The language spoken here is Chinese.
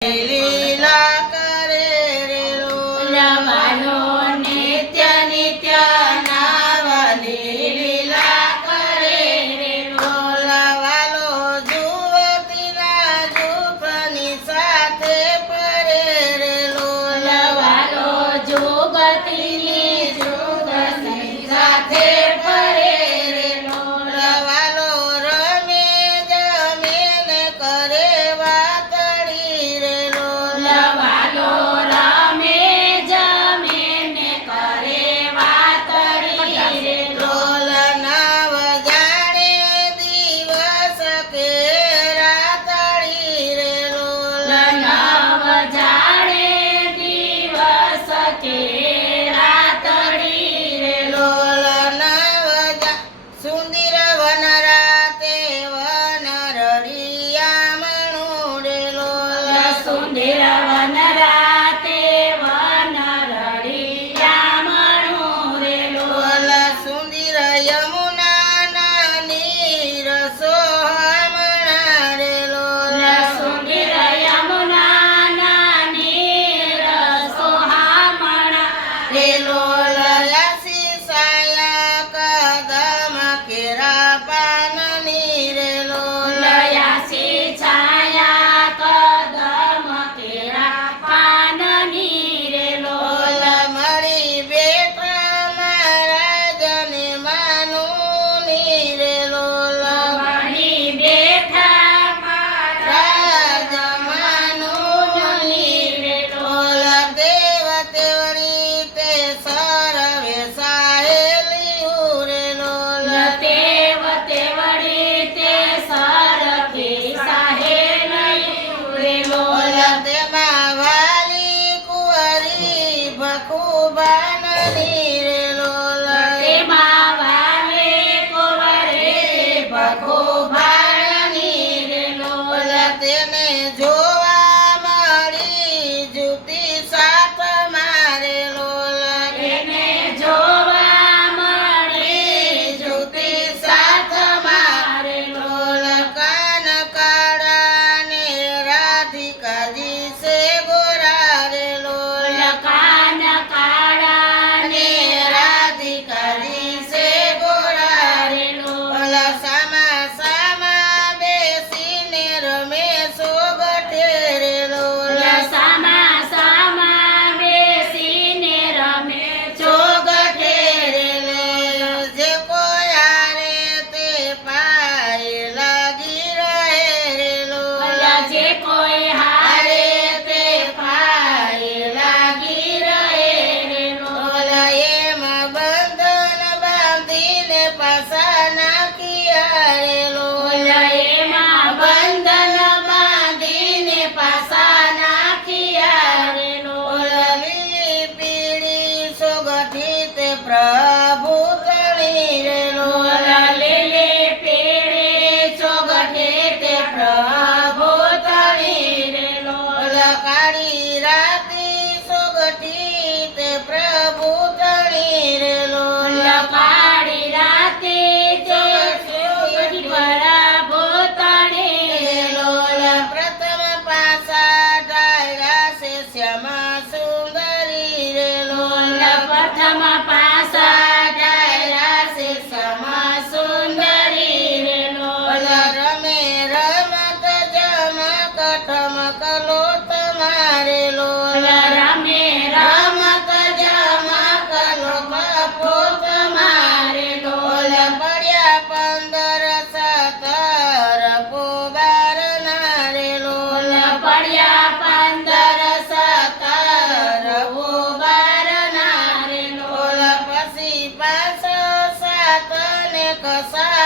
美丽。Sama pa કસા